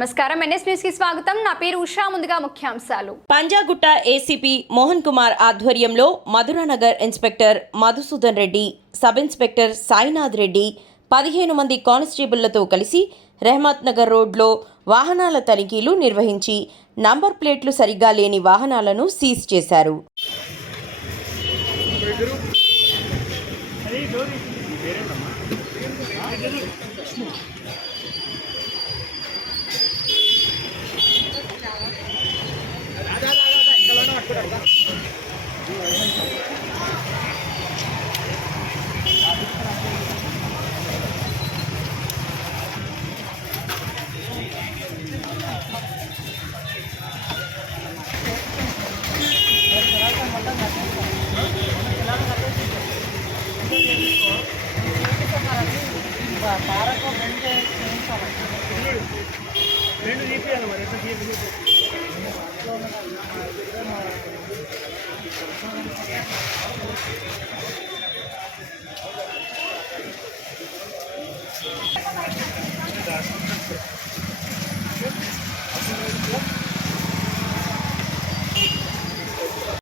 నమస్కారం, NS news కి స్వాగతం. నా పేరు ఉషా. ముందుగా ముఖ్యాంశాలు. పంజాగుట్ట ఏసీపీ మోహన్ కుమార్ ఆధ్వర్యంలో Madhuranagar inspector Madhusudan Reddy, sub inspector Sainath Reddy 15 మంది కానిస్టేబుళ్లతో కలిసి రెహమత్ నగర్ రోడ్లో వాహనాల తనిఖీలు నిర్వహించి నంబర్ ప్లేట్లు సరిగ్గా లేని వాహనాలను సీజ్ చేశారు.